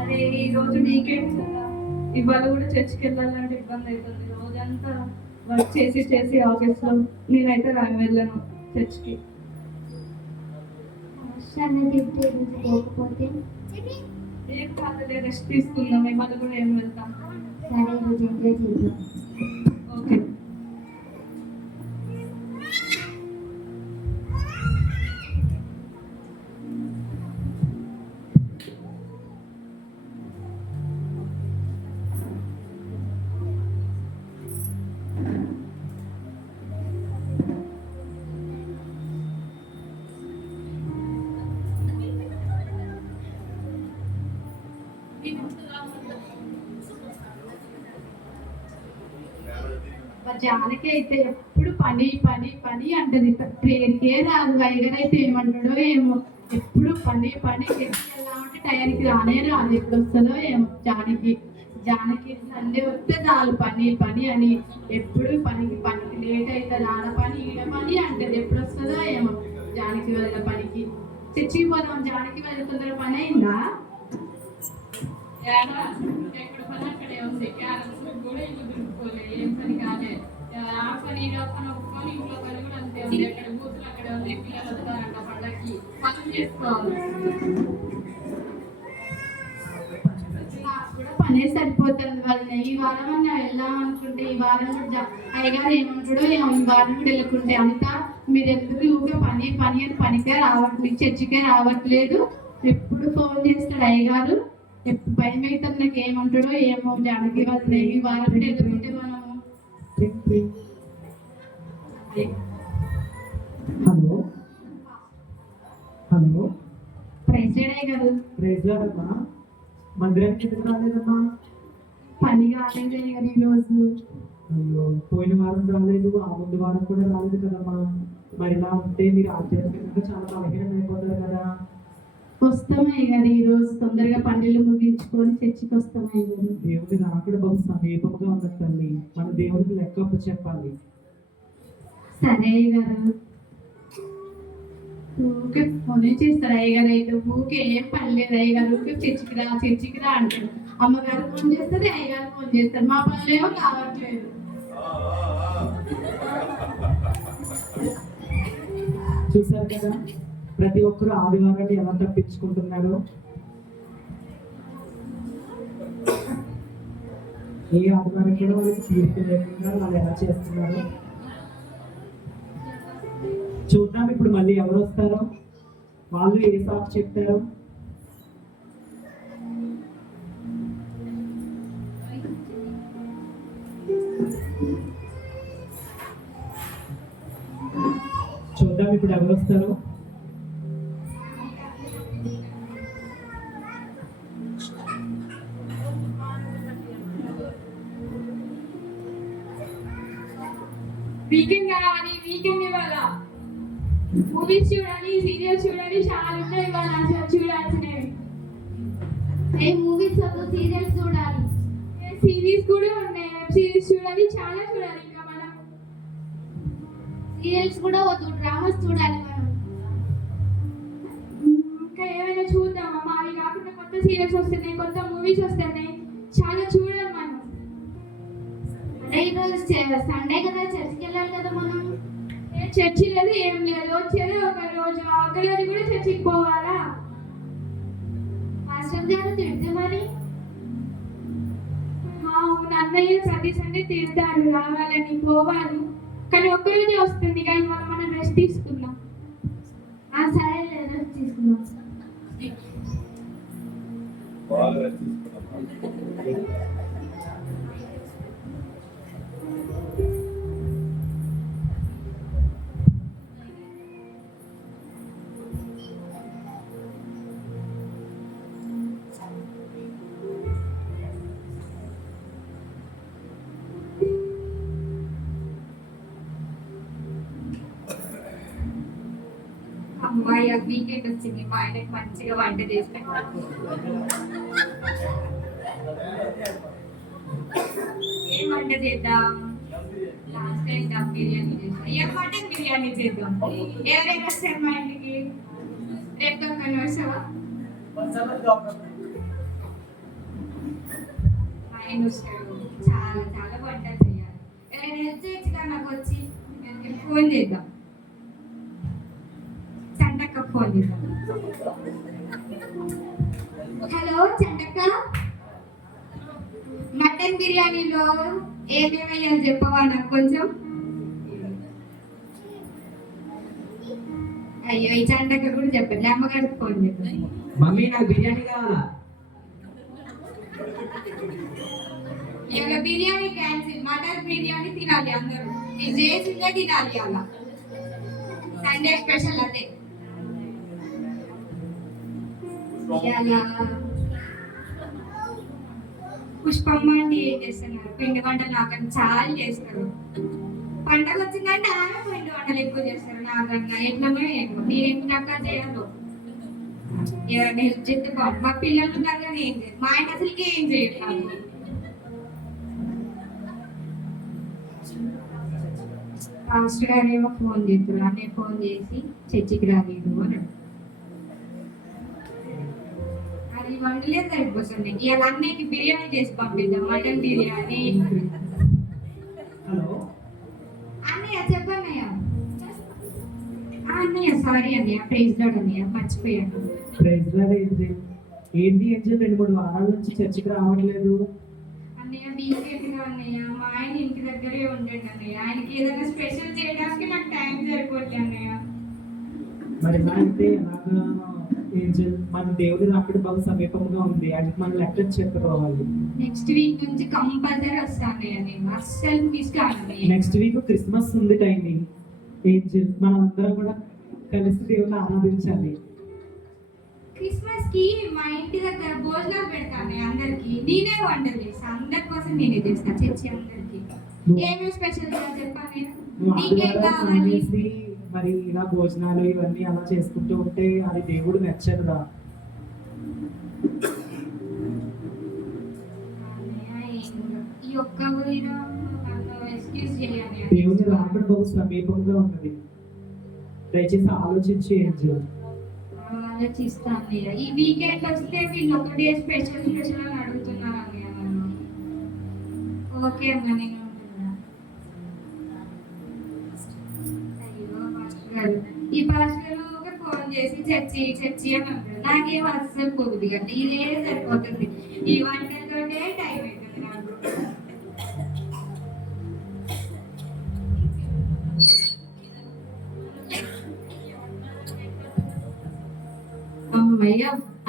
అదే ఈ రోజు వీకెండ్ కదా ఇవాళ కూడా చర్చికి వెళ్ళాలంటే ఇబ్బంది అవుతుంది. రోజంతా వర్క్ చేసి చేసి ఆఫీస్లో నేనైతే రా వెళ్ళను చర్చ్కి. పోకపోతే ఏం కాదులే రెస్ట్ తీసుకుందాం. ఇవాళ కూడా ఏం వెళ్తాం. సరే ఈరోజు ఎంజాయ్ చేద్దాం. జానకి అయితే ఎప్పుడు పని పని పని అంటది. ప్రేయర్కే రాదు వైగర్ అయితే ఏమంటాడో ఏమో. ఎప్పుడు పని పని అంటే టైంకి రానే రాదు. ఎప్పుడు వస్తుందో ఏమో జానకి. జానకి సండే వస్తే చాలు పని పని అని. ఎప్పుడు పనికి పనికి లేట్ అవుతుంది ఆడ పని ఈడ పని అంటది. ఎప్పుడు వస్తుందో ఏమో జానకి వెళ్ళిన పనికి. చర్చికి పోదాం జానకి వెళ్ళి తొందర పని అయిందా? ఎక్కడ పని అక్కడే ఉంది. కూడా ఇల్లు దులుపుకోలే ఏం పని కాలే. ఆ పని పని ఒప్పుకొని ఇంట్లో పని కూడా అంతే ఉంది. ఎక్కడ బూతులు ఉంది పిల్లలు వస్తారంట పండగకి పనులు చేసుకోవాలి. పనే సరిపోతుంది వాళ్ళని. ఈ వారం అన్న వెళ్దాం అనుకుంటే ఈ వారం కూడా అయ్యగారు ఏమంటాడో ఈ వారం కూడా వెళ్ళకుంటే. అంత మీరు ఎందుకు ఊరికే పని? పని అని పనికే రావట్లేదు చర్చికే రావట్లేదు. ఎప్పుడు ఫోన్ చేస్తాడు అయ్యగారు? భయం అవుతుంది నాకు ఏమంటాడో ఏమో జానకి వాళ్ళు ఈ వారం వెళ్ళకుంటే మనము హలో? హలో? ప్రెసిడెంట్ గారు ప్రైజ్ లాడమ్మా మందిరానికి ఎందుకు రాలేదమ్మా? పని కాలేదు అయ్యగారు ఈరోజు అయ్యో పోయిన వారం రాలేదు ఆ ముందు వారం కూడా రాలేదు కదమ్మా. మరి ఇలా ఉంటే మీరు ఆధ్యాత్మికంగా చాలా బలహీనం అయిపోతారు కదా. వస్తాం అయ్యగారు ఈ రోజు తొందరగా పనులు ముగించుకొని చర్చికి వస్తాం అయ్యగారు దేవుడి రాకడ బహు సమీపంగా ఉన్నది తల్లి. మన దేవుడికి లెక్క చెప్పాలి. సరే అయ్యగారు ఊకే ఫోనే చేస్తారు అయ్యగారు అయితే. ఊకే ఏం పని లేదు అయ్యగారు ఊకే చర్చికి రా చర్చికి రా అంటారు. అమ్మగారు ఫోన్ చేస్తారు అయ్యగారు ఫోన్ చేస్తారు. మా పనులు ఏమో కావట్లేదు. చూసారు కదా? ప్రతి ఒక్కరు ఆదివారాన్ని ఎలా తప్పించుకుంటున్నారు? ఏ ఆదివారం కూడా వాళ్ళకి తీర్పు లేకుండా వాళ్ళు ఎలా చేస్తున్నారు? చూద్దాం ఇప్పుడు మళ్ళీ ఎవరు వస్తారో. వాళ్ళు ఏ సాకు చెప్తారు చూద్దాం ఇప్పుడు ఎవరు వస్తారో. వీకెండ్ ఇవాళ మూవీస్ చూడాలి సీరియల్స్ చూడాలి చాలా ఉన్నాయి ఇవాళ అసలు చూడాల్సినవి. ఏ మూవీస్ వద్దు సీరియల్స్ చూడాలి. సిరీస్ కూడా ఉన్నాయి వెబ్ సిరీస్ చూడాలి చాలా చూడాలి ఇంకా మనం. సీరియల్స్ కూడా వద్దు డ్రామాస్ చూడాలి మనం. ఇంకా ఏమైనా చూద్దామా? మావి కాకుండా కొత్త సీరియల్స్ వస్తున్నాయి కొత్త మూవీస్ వస్తున్నాయి చాలా చూడాలి మనం. అరే ఈరోజు సండే కదా చర్చికి వెళ్ళాలి కదా మనం? ఏ చర్చి లేదు ఏం లేదు. వచ్చేది ఒక రోజు ఆ ఒక రోజు కూడా చర్చికి పోవాలా? మాస్టర్ గారు తిడితే మరి మా అవును అన్నయ్య ప్రతి సండే తిడతారు రావాలని పోవాలి. కానీ ఒక్కరోజే వస్తుంది కానీ మనం మనం రెస్ట్ తీసుకుందాం. ఆ సరే రెస్ట్ తీసుకుందాం. బాగా తీసుకున్నాం వీకెండ్ వచ్చింది మా ఆయనకి మంచిగా వంట చేసి పెట్టాలి. ఏం వంట చేద్దాం? లాస్ట్ టైం దమ్ బిర్యానీ చేద్దాం. ఏ మటన్ బిర్యానీ చేద్దాం? ఎవరైనా వస్తారు మా ఇంటికి. రేపు దొంగ వస్తావా? ఆయన వస్తాడు. చాలా చాలా వంటలు చేయాలి. ఎవరైనా హెల్ప్ చేయొచ్చుగా నాకు వచ్చి? ఫోన్ చేద్దాం. ఫోన్ హలో చంటక్క మటన్ బిర్యానీలో ఏమేమి వేయాలి చెప్పవా నాకు కొంచెం? అయ్యో ఈ చంటక్క కూడా చెప్పండి అమ్మగారికి ఫోన్ మమ్మీ నాకు బిర్యానీ కావాలా? ఇవాళ బిర్యానీ క్యాన్సిల్. మటన్ బిర్యానీ తినాలి అందరూ. ఇది చేసిందే తినాలి అలా సండే స్పెషల్ అదే. పుష్పమ్మ అంటే ఏం చేస్తున్నారు? పిండి వంటలు నాకన్నా చాలా చేస్తారు. పండగ వచ్చిందంటే ఆమె పిండి వంటలు ఎక్కువ చేస్తారు నాకన్నా. ఎట్లనో ఏమో. నేను ఎన్ని రకాలు చేయాలో ఎవరైనా హెల్ప్ చేస్తే బాగుంది మా పిల్లలు ఉన్నారు కానీ ఏం చేయరు. మా ఆయన అసలుకి ఏం చేయట్లేదు పాస్టర్ గారు ఏమో ఫోన్ చేస్తున్నారు. అన్నీ ఫోన్ చేసి చర్చికి రాలేదు అని వండలేదు సరిపోతుంది ఇవాళ అన్నయ్యకి బిర్యానీ చేసి పంపిద్దాం మటన్ బిర్యానీ. హలో? అన్నయ్య చెప్పన్నయ్య. అన్నయ్య సారీ అన్నయ్య ప్రైజ్ లాడ్ అన్నయ్య మర్చిపోయాను. ప్రైజ్ లార్డ్ ఏంటి ఏంటి ఏంటి రెండు మూడు వారాల నుంచి చర్చికి రావట్లేదు. అన్నయ్య వీకెండ్గా అన్నయ్య. మా ఆయన ఇంటి దగ్గరే ఉండండి అన్నయ్య. ఆయనకి ఏదైనా స్పెషల్ చేయడానికి నాకు టైం సరిపోతుంది అన్నయ్య. మరి ఎలా అయితే ఎలాగా మన దేవుడి రాకడ బహు సమీపంగా ఉంది. అది మనం లెక్క చెప్పుకోవాలి నెక్స్ట్ వీక్ నుంచి కంపల్సరీ వస్తాను అస్సలు మిస్ అన్నయ్య నెక్స్ట్ వీక్ క్రిస్మస్ ఉంది టైమింగ్. ఏంజల్ మనం అందరం కూడా కలిసి దేవుని ఆరాధించాలి. క్రిస్మస్కి మా ఇంటి దగ్గర భోజనాలు పెడతాను అందరికి. నేనే వంటలు చేస్తాను అందరి కోసం నేనే చేస్తాను చర్చి అందరికి. ఏమేమి స్పెషల్ చెప్పాను నువ్వు నీకేం కావాలి? మరి ఇలా భోజనాలు ఇవన్నీ అలా చేసుకుంటూ ఉంటే అది దేవుడు నచ్చదురా ఏం- చేయాలి దేవుని రాకడ బహు సమీపంగా ఉన్నది. దయచేసి ఆలోచించి ఏంజల్ ఆలోచిస్తాను అన్నయ్య. ఈ వీకెండ్ వస్తే వీళ్ళు ఒక డే స్పెషల్ స్పెషల్ అని అడుగుతున్నారు ఓకే నేను పాస్టర్ ఈ భాషలో గారు ఫోన్ చేసి చర్చి చర్చి అని అంటారు నాకేం అస్సలు పోగుది కదా ఇదే సరిపోతుంది. ఈ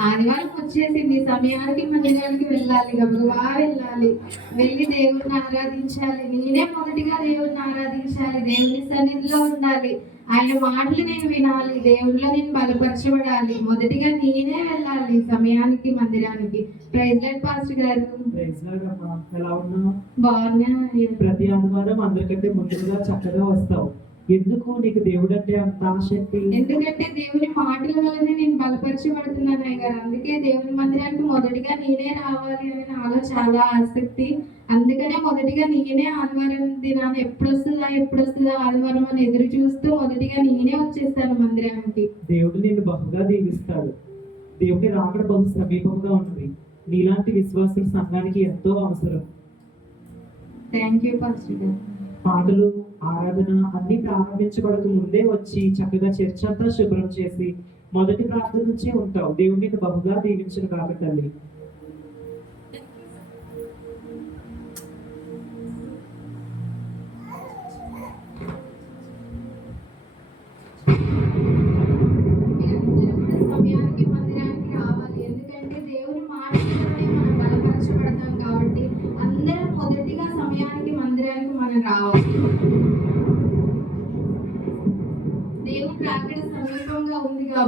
ఆదివారం వచ్చేసింది సమయానికి మందిరానికి వెళ్ళాలి. గబగబా వెళ్ళాలి. వెళ్ళి దేవుణ్ణి ఆరాధించాలి. నేనే మొదటిగా దేవుణ్ణి ఆరాధించాలి. దేవుని సన్నిధిలో ఉండాలి. ఆయన మాటలు నేను వినాలి. దేవుళ్ళో నేను బలపరచబడాలి. మొదటిగా నేనే వెళ్ళాలి. సమయానికి మందిరానికి. ప్రైజ్ లైట్ పాస్టర్ గారు. బాగున్నా ప్రతి ఆదివారం అందరికంటే ముందుగా చక్కగా వస్తావు. ఎందుకు నీకు దేవుడు అంటే అంత ఆసక్తి? ఎందుకంటే దేవుని మాటల వల్లనే నేను బలపరచబడుతున్నాను అయ్య గారు అందుకే దేవుని మందిరానికి మొదటిగా నేనే రావాలి అని నాలో చాలా ఆసక్తి. అందుకనే మొదటిగా నేనే ఆదివారం దినాన్ని ఎప్పుడు వస్తుందా ఎప్పుడు వస్తుందా ఆదివారం అని ఎదురు చూస్తూ మొదటిగా నేనే వచ్చేస్తాను మందిరానికి. దేవుడు నిన్ను బహుగా దీవిస్తాడు. దేవుడి రాకడ బహు సమీపంగా ఉన్నది నీలాంటి విశ్వాసులు సంఘానికి ఎంతో అవసరం. థ్యాంక్ యూ పాస్టర్ గారు. పాటలు ఆరాధన అన్ని ప్రారంభించబడక ముందే వచ్చి చక్కగా చర్చ అంతా శుభ్రం చేసి మొదటి ప్రార్థన నుంచే ఉంటావు. దేవుడి మీద బహుగా దీవించిన కాబట్టి తల్లి.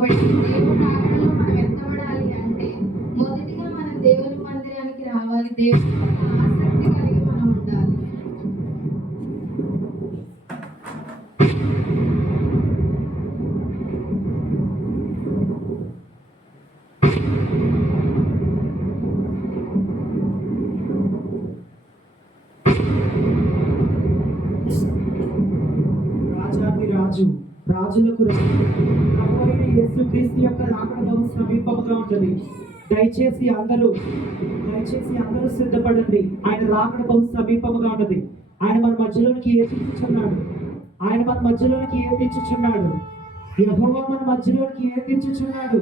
కాబట్టి దేవుని రాకడలో మనం ఎత్తబడాలి అంటే మొదటిగా మనం దేవుని మందిరానికి రావాలి దేవుని ఆసక్తి కలిగి మనం ఉండాలి రాజులకు రాజు యేసుక్రీస్తు యొక్క రాకడ సమీపంగా ఉంటుంది దయచేసి అందరూ దయచేసి అందరూ సిద్ధపడండి. ఆయన రాకడ బహు సమీపముగా ఉన్నది ఆయన మన మధ్యలోనికి ఏర్పించుచున్నాడు ఆయన మన మధ్యలోనికి ఏర్పించుచున్నాడు యహోవా మన మధ్యలోనికి ఏర్పించుచున్నాడు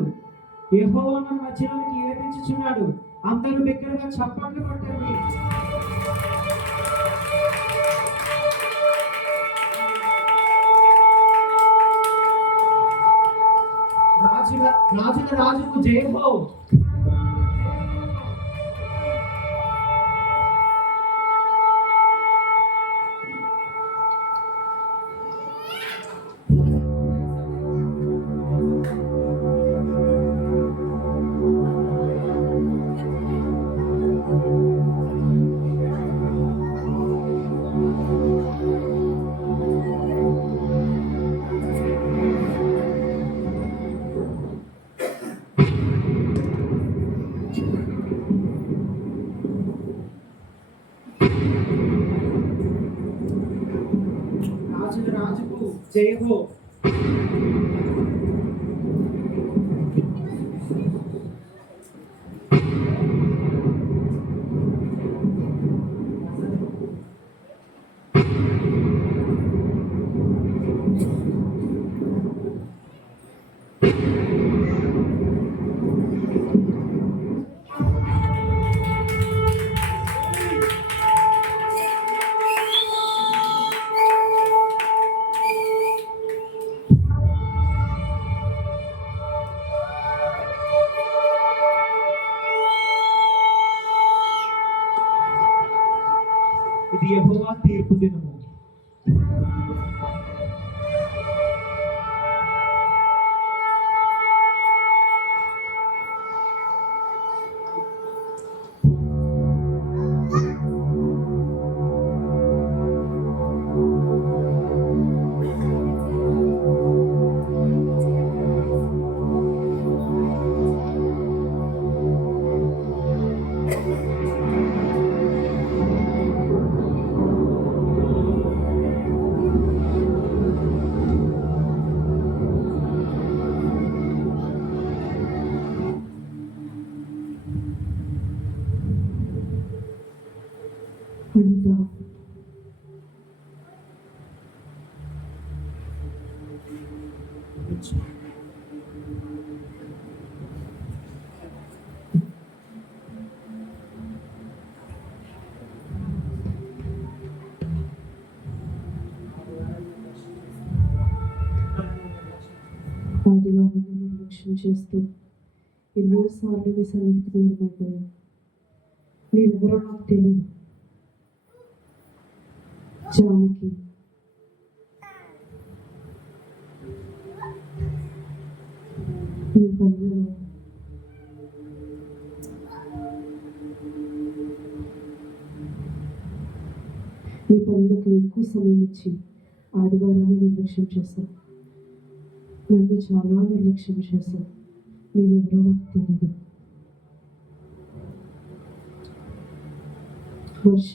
యహోవా మన మధ్యలోనికి ఏర్పించుచున్నాడు అందరూ బిగ్గరగా చప్పట్లు కొట్టండి. రాజుకు జయ యెహోవా తీర్పు దినము ఆదివారం లక్ష్యం చేస్తూ ఎన్నోసార్లు మీ సన్నిధికి దూరం మీ నేనెవరో నాకు తెలియదు జానకి. మీ పనులలో మీ పనులకు ఎక్కువ సమయం ఇచ్చి ఆదివారాన్ని నిర్లక్ష్యం చేశాను నన్ను చాలా నిర్లక్ష్యం చేశాను నేను ఎవరో నాకు తెలియదు వర్ష.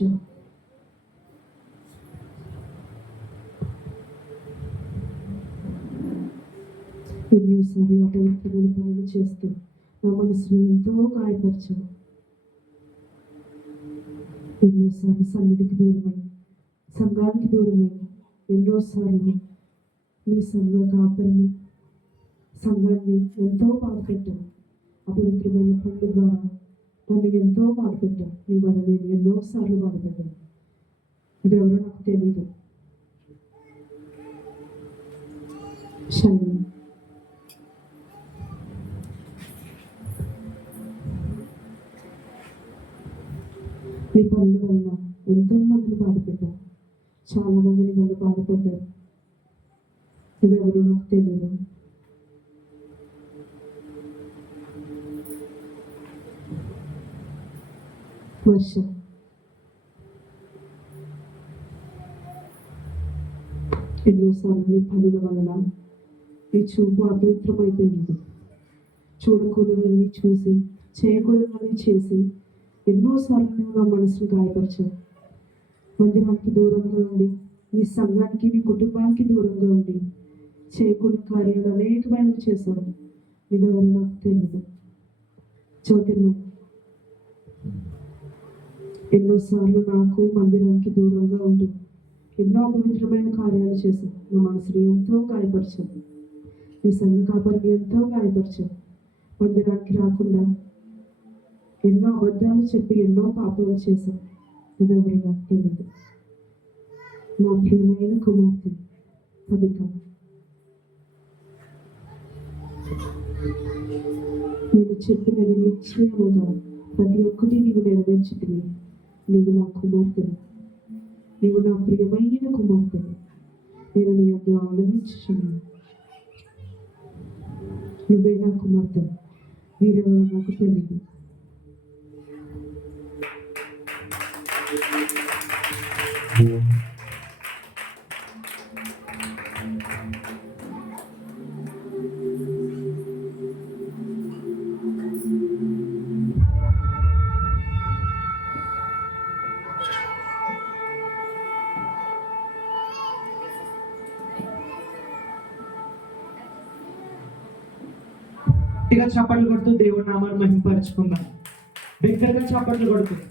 ఎన్నోసార్లు అపవిత్రమైన పనులు చేస్తూ నా మనసును ఎంతో గాయపరిచాను ఎన్నోసార్లు సన్నిధికి దూరమై సంఘానికి దూరమై ఎన్నోసార్లు మీ సంఘ కాపరిని సంఘాన్ని ఎంతో బాధపెట్టాను అపవిత్రమైన పనుల ద్వారా నన్ను ఎంతో బాధపెట్టాను మీ వల్ల నేను ఎన్నోసార్లు బాధపడ్డాను. ఇది ఎవరో నాకు తెలియదు షైనీ మీ పనుల వల్ల ఎంతో మందిని బాధపెట్టారు చాలా మందిని వల్ల బాధపడ్డారు నువ్వెవరో నాకు తెలియదు వర్షం ఎన్నోసార్లు నీ పనుల వలన నీ చూపు అపవిత్రమైపోయింది చూడకూడదని చూసి చేయకూడదని చేసి ఎన్నోసార్లు నువ్వు నా మనసును గాయపరిచావు మందిరానికి దూరంగా ఉండి నీ సంఘానికి నీ కుటుంబానికి దూరంగా ఉండి చేయకూడని కార్యాలు అనేకమైనవి చేశావు. నువ్వెవరో నాకు తెలియదు. జ్యోతిర్మ ఎన్నోసార్లు నాకు మందిరానికి దూరంగా ఉండి. ఎన్నో అపవిత్రమైన కార్యాలు చేశాను నా మనసుని ఎంతో గాయపరిచాను నీ సంఘ కాపరిని ఎంతో గాయపరిచాను మందిరానికి రాకుండా ఎన్నో అబద్ధాలు చెప్పి ఎన్నో పాపాలు చేశాను నువ్వెవరు నాకు తెలియదు. నా ప్రియమైన కుమార్తె కవిత నేను చెప్పినది నిశ్చయముగా ప్రతి ఒక్కటి నీవు నెరవేర్చుతుంది నీవు నా కుమార్తెను నీవు నా ప్రియమైన కుమార్తెను నేను నీ యొక్క ఆనందించుచున్నాను నువ్వే నా కుమార్తె వీరెవరో నాకు తెలియదు. Yeah. గట్టిగా చప్పట్లు కొడుతూ దేవుడి నామాన్ని మహిమపరుచుకుందాం బిగ్గరగా చప్పట్లు కొడుతుంది